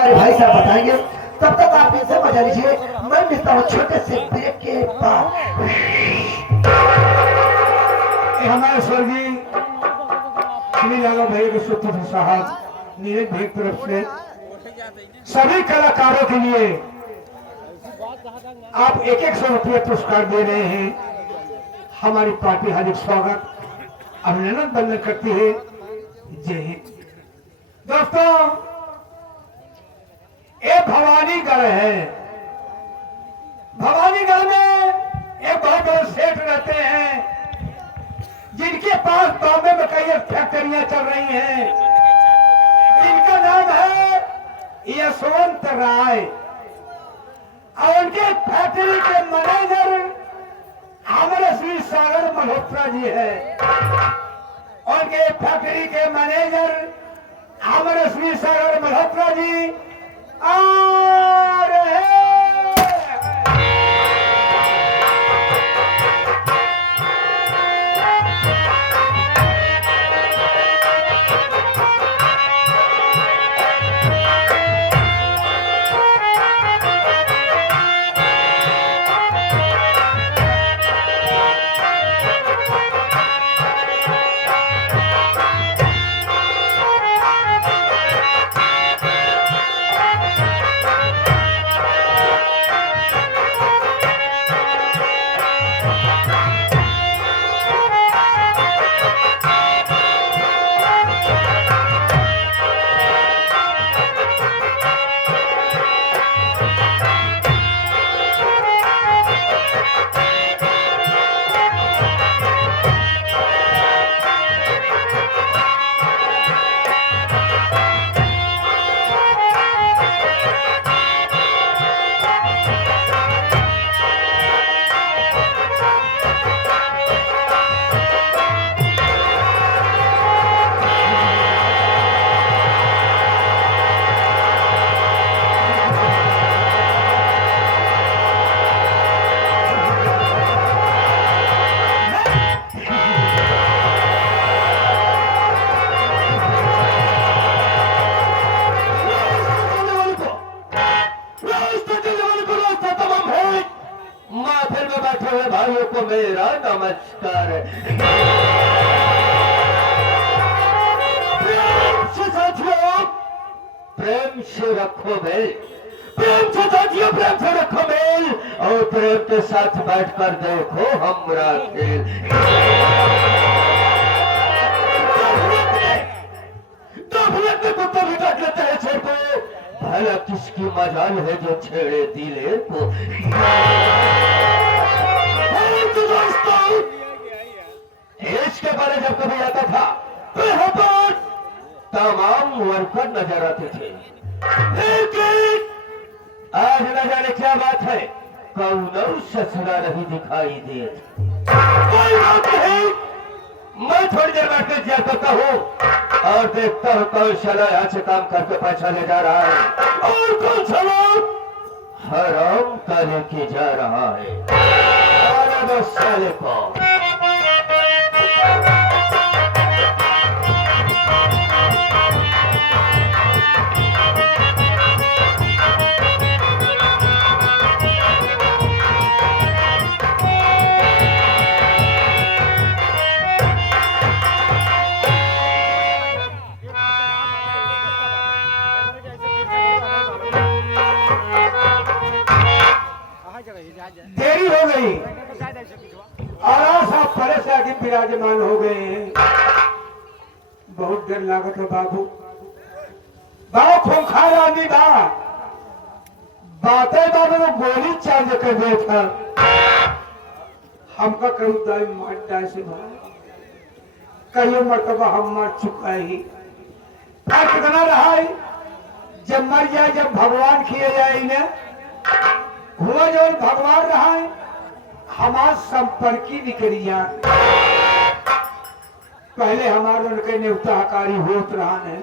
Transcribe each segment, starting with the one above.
हमारे भाई साहब बताएंगे। तब तक आप इनसे मजा लीजिए। मैं मिलता हूँ छोटे से ब्रेक के बाद। हमारे स्वर्गीय श्री यादव भाई के सुपुत्र साहब नीरज भाई की तरफ से सभी कलाकारों के लिए आप 1-100 रुपये पुरस्कार दे रहे हैं। हमारी पार्टी हार्दिक स्वागत अभिनंदन बंदन करती है। जय हिंद। दोस्तों, ये भवानीगढ़ है। भवानीगढ़ में एक बहुत बड़े सेठ रहते हैं जिनके पास बॉम्बे में कई फैक्ट्रियां चल रही हैं। इनका नाम है यशवंत राय और उनके फैक्ट्री के मैनेजर हमारे श्री सागर मल्होत्रा जी है। उनके फैक्ट्री के मैनेजर हमारे श्री सागर मल्होत्रा जी आ रहे हैं। भाइयों को मेरा नमस्कार। प्रेम से रखो मेल, प्रेम से साथियों, प्रेम से रखो मेल और प्रेम के साथ बैठकर देखो हमरा खेल। 2 मिनट में कुत्ता भी काट लेता है छेड़ को, भला किसकी मजाल है जो छेड़े दिले को। इसके बारे जब कभी आता था तो यहाँ पर तमाम वर्कर नजर आते थे, लेकिन आज न जाने क्या बात है, कौनो ससुरा नहीं दिखाई दे। कोई बात नहीं, मैं थोड़ी देर बैठ कर जिया करता हूँ और देखता हूँ कौन साला यहाँ से काम करके पैसा ले जा रहा है और कौन साला हराम करने के जा रहा है। साले को देरी हो गई और आप परे से आगे विराजमान हो गए हैं। बहुत देर लागत है बाबू, बड़ा खूंखार आदमी बा, बातें बाबू में गोली चार्ज कर दिया था। हमका कहीं दाई मार जाए से कई मरतबा हम मर चुका ही। फर्क कितना रहा है, जब मर जाए जब भगवान किए जाए इन्हें हुआ जो भगवान रहा है हमार संपर्की निकरिया। पहले हमारे उनके न्योता हकारी होत रहा है,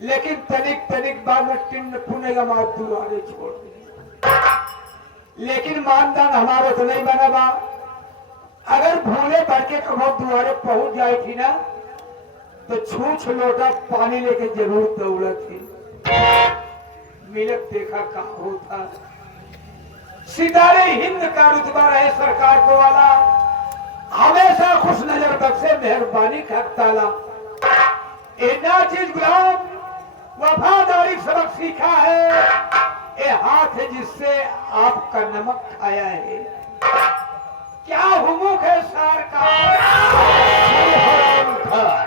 लेकिन तनिक तनिक बाद में टिन्न पुणे का मार दुआरे छोड़ दिए। लेकिन मानदान हमारे तो नहीं बना बा। अगर भूले भर के कभी दुआरे पहुंच जाए थी ना तो छूछ लोटा पानी लेके जरूर दौड़ा थी। मिलत देखा का होता। सितारे हिंद का रुतबा रहे सरकार को वाला, हमेशा खुश नजर बख्शे मेहरबानी का ताला। इतना चीज गुलाम वफादारी सबक सीखा है, ये हाथ है जिससे आपका नमक खाया है। क्या हुमुक है सार का, हराम खार,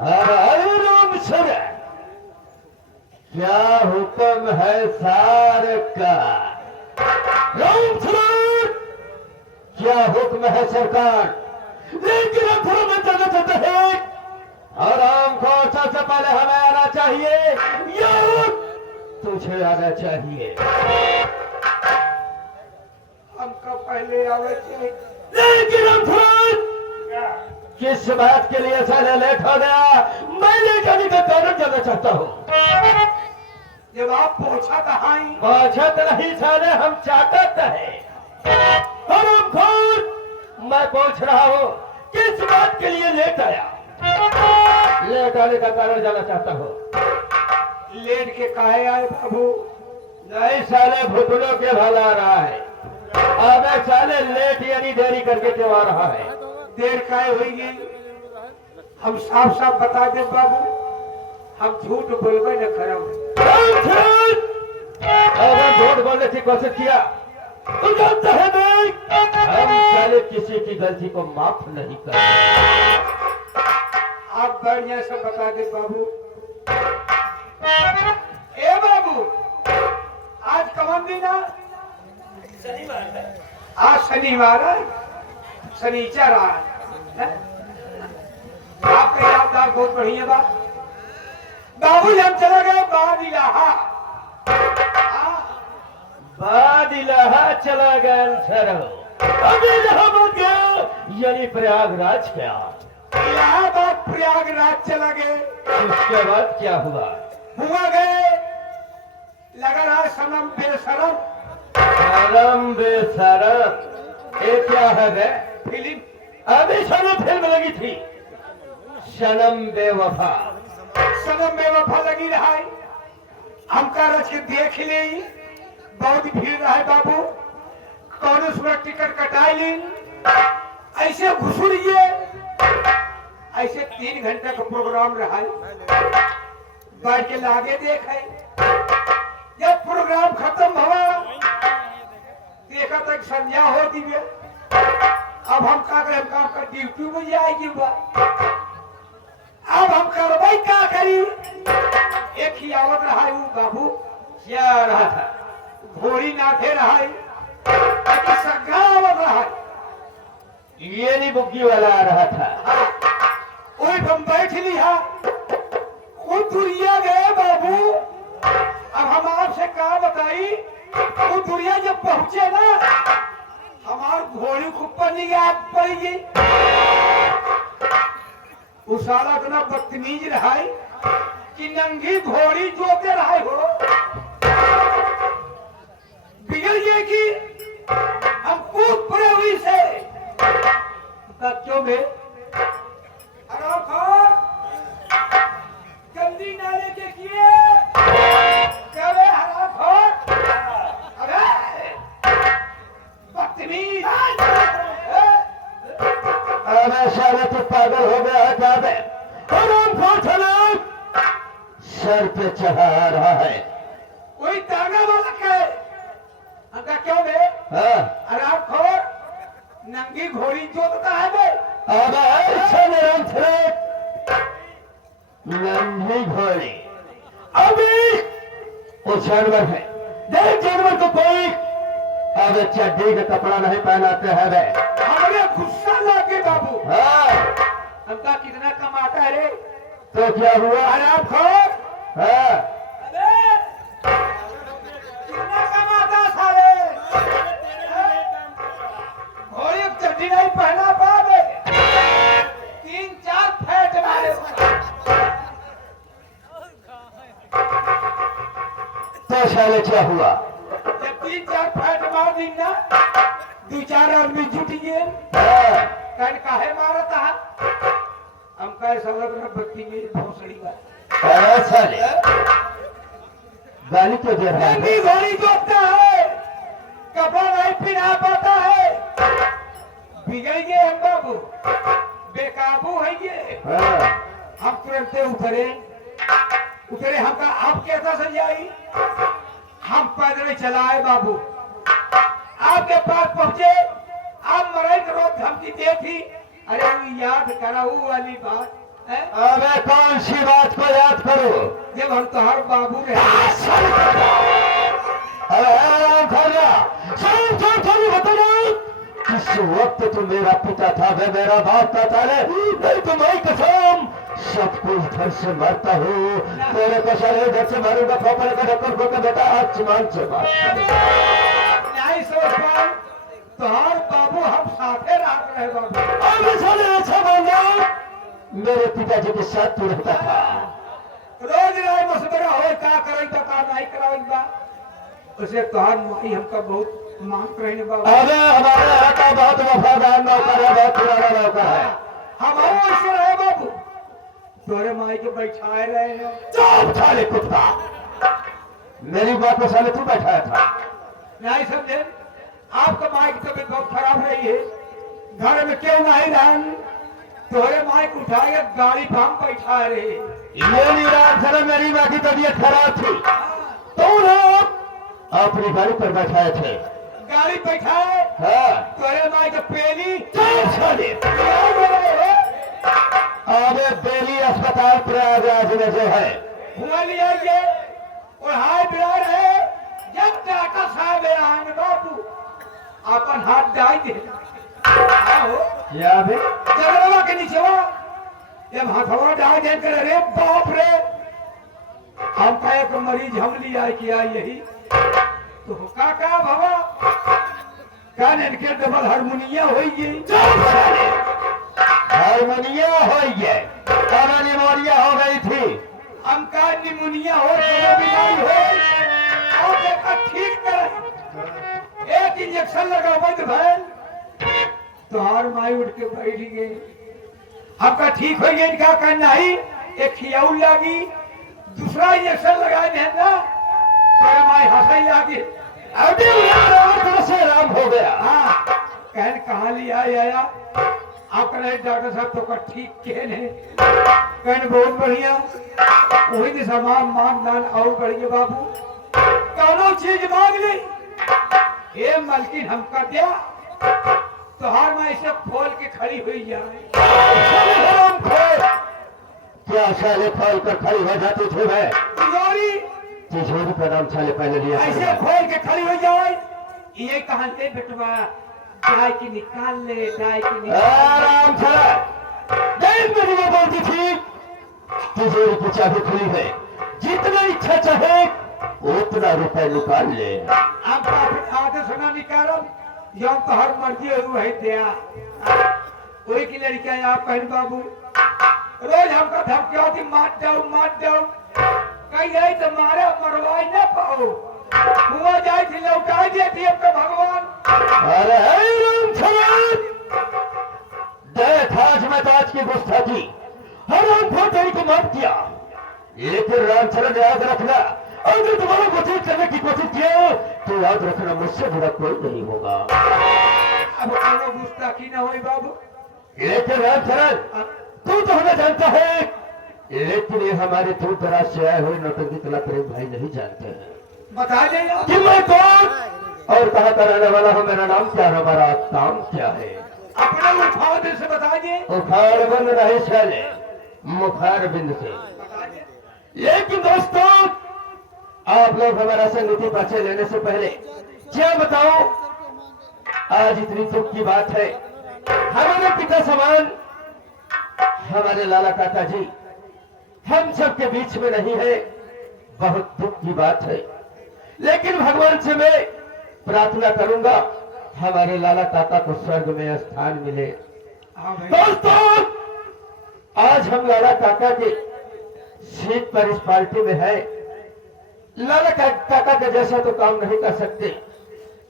हर राम सर, क्या हुक्म है सार का। राम सर, क्या हुक्म है सरकार। लेकिन हम थोड़ा मन जाना चाहते हैं, हराम को सबसे पहले हमें आना चाहिए या तुझे आना चाहिए। हमका पहले आवे थे। लेकिन हम किस बात के लिए साले लेट हो गया, मैं लेकर का कारण जानना चाहता हूँ। जब आप पहुंचा कहाँ, पहुंचत नहीं साले, हम चाहते हैं। हराम खोर, मैं पूछ रहा हूँ किस बात के लिए लेट आया। लेट आने का कारण जानना चाहता हूँ। लेट के काहे आए बाबू। नहीं साले, भुतलों के भला आ रहा है। अबे साले लेट यानी देरी करके क्यों आ रहा है। देर काहे होगी, हम साफ साफ बता दे बाबू, हम झूठ बोलबे न करम। अगर झूठ बोलने की कोशिश किया तो जानता है नहीं, हम साले किसी की गलती को माफ नहीं करते। आप बढ़िया से बता दे बाबू। ए बाबू, आज कौन दिन है? आज शनिवार है, शनिचर है। आपका याददाश्त बहुत बढ़िया बात। बाबू हम चला गए बाद इलाहा। बाद इलाहा चला गया सर, अभी इलाहाबाद गया यानी प्रयागराज गया। इलाहाबाद प्रयागराज चला गए। उसके बाद क्या हुआ? हुआ गए लगा रहा सनम बेशरम। शरम बेशरम, ये क्या है बे? फिल्म अभी साले फिल्म लगी थी सनम बेवफा। सनम बेवफा लगी रहा है। हमका रच के देख ले, बहुत भीड़ रहा है बाबू। कौन उसमें टिकट कटाई ली, ऐसे घुसुड़िए, ऐसे 3 घंटे का प्रोग्राम रहा है। बैठ के लागे देखे, जब प्रोग्राम खत्म हुआ देखा तक संध्या हो दी। अब हम का करें, काम का ड्यूटी में जाएगी बा। अब हम करवाई क्या करी। एक ही आवत रहा है वो बाबू, क्या रहा था? घोड़ी नाथे रहा है, एक सग्गा आवत रहा है। ये नहीं बुग्गी वाला आ रहा था। ओए हम बैठ लिया, वो दुनिया गए बाबू। अब हम आपसे कहा बताई, वो दुनिया जब पहुंचे ना, हमार घोड़ी के ऊपर निगाह पड़ेगी। उस साला इतना बदतमीज रहा है कि नंगी घोड़ी जोते रहा हो। बिगड़ गए कि हम कूद पड़े हुई से बच्चों में। आराम खाओ, गंदी नाले के किए क्या वे हराम खाओ। अरे बदतमीज, अरे साले तो पागल हो गया है क्या बे? हराम खोर साले सर पे चढ़ा रहा है। कोई तागा वाला है अंका क्यों बे? हाँ, आराम खोर, नंगी घोड़ी जोतता है बे। अब ऐसा निरम थे नन्ही घोड़ी। अभी वो जानवर है, देख जानवर को कोई अब चड्डी का कपड़ा नहीं पहनाते हैं रे। हमारे गुस्सा लागे बाबू। हाँ, अंका कितना कमाता है रे? तो क्या हुआ? आराम खोर, हाँ, अबे कितना कमाता साले। घोड़ी अब चड्डी नहीं पहना पावे, 3-4 फैट मारे। तो साले क्या हुआ? जब 3-4 फैट मार दी ना, 2-4 आदमी जुट गए। हाँ, कन काहे मारता है? हम कहे समझ में बत्ती में भोसड़ी का। अरे साले गाली क्यों दे रहा नंगी है? घोड़ी जोतता है, कपड़ा नहीं पहना पाता है, बिगड़ गए हम बाबू, बेकाबू है ये। हाँ, हम तुरंत उतरे उतरे, हमका अब कैसा समझाई? हम पैदल चलाए बाबू, आपके पास पहुंचे, आप मरे करो धमकी दे थी। अरे वो याद करा वो वाली बात है? अबे कौन सी बात को याद करो? जब हम तो हर बाबू रहे। अरे खड़ा किस वक्त तू मेरा पिता था, वे मेरा बाप था, नहीं तुम्हारी कसम सब कुछ घर से मरता हूँ, तेरे को सारे घर से मारूंगा, खोपड़े का ढक्कन खोल के बेटा आसमान से मार। नहीं सोच पाए तो हर बाबू हम साथे रात रहे बाबू। अब साले अच्छा मानो, मेरे पिताजी के साथ तू रहता था। रोज राय मशवरा हो का करे तो का नहीं करावे बा, उसे तोहार माई हमका बहुत मांग करे बाबू। अबे हमारे यहाँ का बहुत वफादार नौकर है, बहुत पुराना नौकर है। हम ऐसे रहे बाबू, तोरे माई के बैठाए रहे हैं। चुप साले कुत्ता, मेरी बात को साले तू बैठाया था। नहीं समझे? आपका माई की तबीयत बहुत खराब रही है, घर में क्यों नहीं रहन, तोरे माई को उठाए गाड़ी पर हम बैठा रहे। मेरी रात जरा मेरी माँ की तबीयत खराब थी, तो लोग अपनी गाड़ी पर बैठाए थे। गाड़ी बैठाए, हाँ, तोरे माई के पेली चुप साले। अबे बेली अस्पताल प्रयागराज में जो है, हुआ लिया ये और हाय बिरार है। जब डॉक्टर साहब आए बाबू, अपन हाथ डाल दे आओ क्या बे? जगरवा के नीचे वो जब हाथवा डाल दे कर, अरे बाप रे, हम का एक मरीज हम लिया किया यही तो का बाबा कान इनके डबल हारमोनिया हो गई। हारमोनिया हो गए, काना निमोनिया हो गई थी। हमका निमोनिया हो बीमारी हो और देखा ठीक कर, एक इंजेक्शन लगा बंद भैल तो हर माई उठ के बैठ गई। आपका ठीक हो गया, क्या करना ही एक खियाउल लगी, दूसरा इंजेक्शन लगा देना तो माई हंसाई लगी। अभी यार से आराम हो गया। हाँ कहन कहाँ लिया आया आप कह डॉक्टर साहब तो का ठीक के ने कहन बहुत बढ़िया, वही के सामान मानदान और बढ़िया बाबू, कौनो चीज मांग ली ये मलकिन हमका दिया तो हर मैं इसे खोल के खड़ी हुई जाए। क्या साले खोल कर खड़ी हो जाती थी? मैं तिजोरी तिजोरी का नाम साले पहले लिया ऐसे खोल के खड़ी हो जाए, ये कहा ले बेटवा चाय की निकाल ले, चाय की निकाल। आराम से देख मेरी वो बोलती थी तिजोरी की चाबी खुली है, जितना इच्छा चाहे उतना रुपए निकाल ले। आप आगे सुना निकालो जो तो हर मर्जी हो है दिया। वही की लड़कियां आप कहन बाबू रोज हमका धमकी होती मार जाओ कहीं गई तो मारे मरवाई न पाओ, हुआ जाए थी लौटाई देती अब तो भगवान। अरे देख आज मैं तो आज की गुस्ताखी हराम खोर को माफ किया, लेकिन रामचरण याद रखना अगर तुम्हारा कोशिश करने की कोशिश किया तो याद रखना मुझसे बुरा कोई नहीं होगा। अब कोनो गुस्ताखी न होई बाबू, लेकिन रामचरण तू तो हमें जानता है, लेकिन ये हमारे दूर दराज से आए हुए नौटंकी कला प्रेम भाई नहीं जानते हैं। बता देना कि मैं कौन और कहाँ का रहने वाला हूँ, मेरा नाम क्या है, हमारा काम क्या है। अपने उठाओ दिल से बता दे। उखाड़ बंद नहीं चले मुखार बिंद से। लेकिन दोस्तों आप लोग हमारा संगति परिचय लेने से पहले क्या बताऊं, आज इतनी दुख की बात है, हमारे पिता समान हमारे लाला काका जी हम सब के बीच में नहीं है, बहुत दुख की बात है। लेकिन भगवान से मैं प्रार्थना करूंगा हमारे लाला काका को स्वर्ग में स्थान मिले। हाँ भाई। दोस्तों आज हम लाला काका के सीट पर इस पार्टी में है। लाला काका के जैसा तो काम नहीं कर सकते,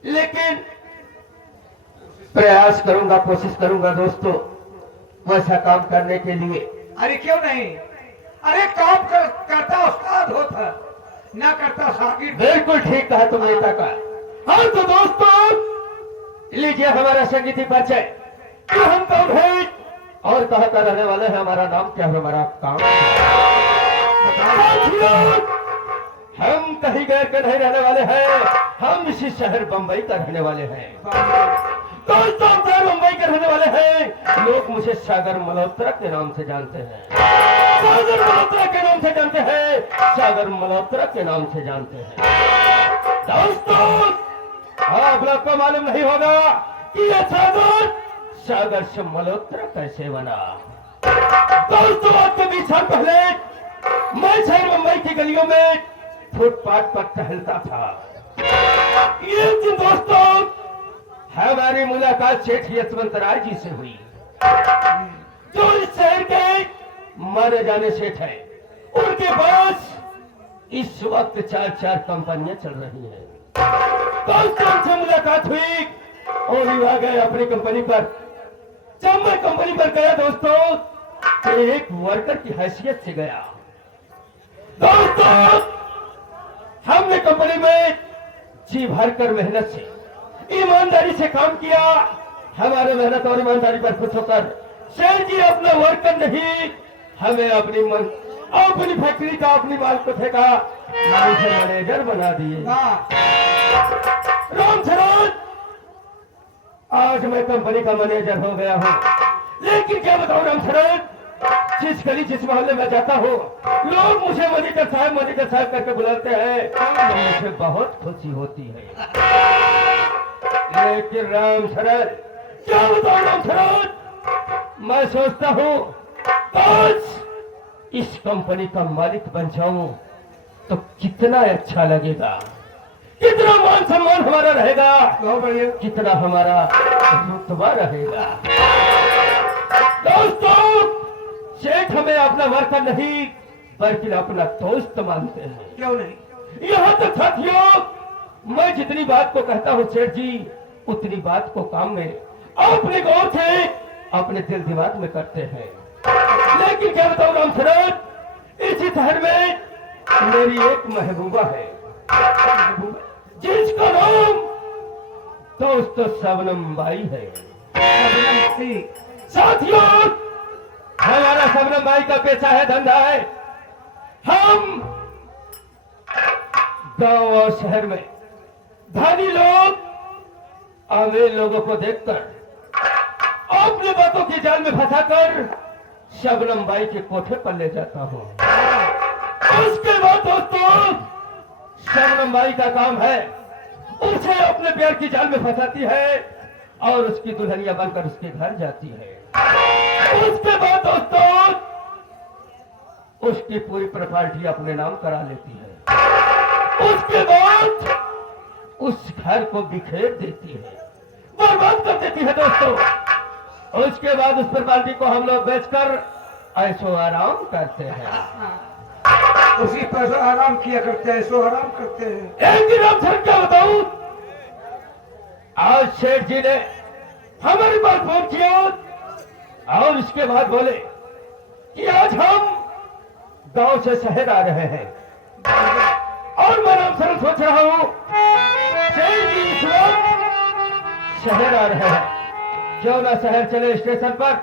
लेकिन प्रयास करूंगा, कोशिश करूंगा दोस्तों वैसा काम करने के लिए। अरे क्यों नहीं, अरे काम करता उस्ताद होता, ना करता सागिर। बिल्कुल ठीक कहा तुमने काका। हाँ तो दोस्तों लीजिए हमारा संगीती परिचय कि हम कौन हैं और कहाँ का रहने वाले हैं, हमारा नाम क्या है, हमारा काम क्या है। साथियों, हम कहीं गैर के नहीं रहने वाले हैं, हम इसी शहर बंबई का रहने वाले हैं। दोस्तों हम शहर बंबई के रहने वाले हैं। लोग मुझे सागर मल्होत्रा के नाम से जानते हैं, सागर मल्होत्रा के नाम से जानते हैं, सागर मल्होत्रा के नाम से जानते हैं। दोस्तों आप लोग को मालूम नहीं होगा कि ये सागर सागर से मल्होत्रा कैसे बना। दोस्तों आज के 20 साल पहले मैं शहर मुंबई की गलियों में फुटपाथ पर टहलता था। ये दिन दोस्तों हमारी मुलाकात सेठ यशवंत राय जी से हुई, जो इस शहर के माने जाने सेठ है। उनके पास इस वक्त 4 कंपनियां चल रही हैं। दोस्तों से मुलाकात हुई और आ गए अपनी कंपनी पर। जब मैं कंपनी पर गया दोस्तों तो एक वर्कर की हैसियत से गया। दोस्तों हमने कंपनी में जी भरकर मेहनत से ईमानदारी से काम किया। हमारे मेहनत और ईमानदारी पर खुश होकर सेठ जी अपना वर्कर नहीं, हमें अपनी फैक्ट्री का, अपनी माल को फेंका, मुझे मैनेजर बना दिए। राम शरण, आज मैं कंपनी का मैनेजर हो गया हूँ। लेकिन क्या बताऊं राम शरण, जिस गली जिस मोहल्ले में जाता हूँ लोग मुझे मैनेजर साहब करके बुलाते हैं, तो मुझे बहुत खुशी होती है। लेकिन राम शरण, क्या बताऊं राम शरण, मैं सोचता हूँ आज इस कंपनी का मालिक बन जाऊं तो कितना अच्छा लगेगा, कितना मान सम्मान हमारा रहेगा, कितना हमारा रुतबा रहेगा। दोस्तों सेठ हमें अपना वर्कर नहीं बल्कि अपना दोस्त मानते हैं। क्यों नहीं? यहाँ तक साथियों मैं जितनी बात को कहता हूँ सेठ जी, उतनी बात को काम में अपने गौर से अपने दिल दिमाग में करते हैं। लेकिन क्या बताऊं राम शरण, इसी शहर में मेरी एक महबूबा है जिसका नाम दोस्तों शबनम बाई है। साथियों हमारा शबनम बाई का पेशा है, धंधा है। हम गांव और शहर में धनी लोग अमीर लोगों को देखकर अपनी बातों की जाल में फंसाकर शबनम बाई के कोठे पर ले जाता हूँ। उसके बाद दोस्तों शबनम बाई का काम है, उसे अपने प्यार की जाल में फंसाती है और उसकी दुल्हनिया बनकर उसके घर जाती है। उसके बाद दोस्तों उसकी पूरी प्रॉपर्टी अपने नाम करा लेती है। उसके बाद उस घर को बिखेर देती है, बर्बाद कर देती है दोस्तों। उसके बाद उस प्रॉपर्टी को हम लोग बेचकर ऐशो आराम करते हैं। उसी पर आराम किया करते हैं, ऐशो आराम करते हैं। एक दिन हम सर क्या बताऊं, आज सेठ जी ने हमारे पास फोन किया और उसके बाद बोले कि आज हम गांव से शहर आ रहे हैं। और मैं राम शरण सोच रहा हूं सेठ जी इस वक्त शहर आ रहे हैं, क्यों ना शहर चले स्टेशन पर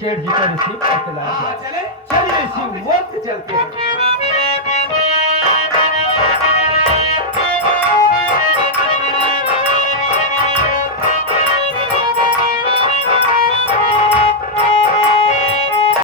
सेठ जी को रिसीव करके लाया जाए। चलिए इसी वक्त चलते हैं।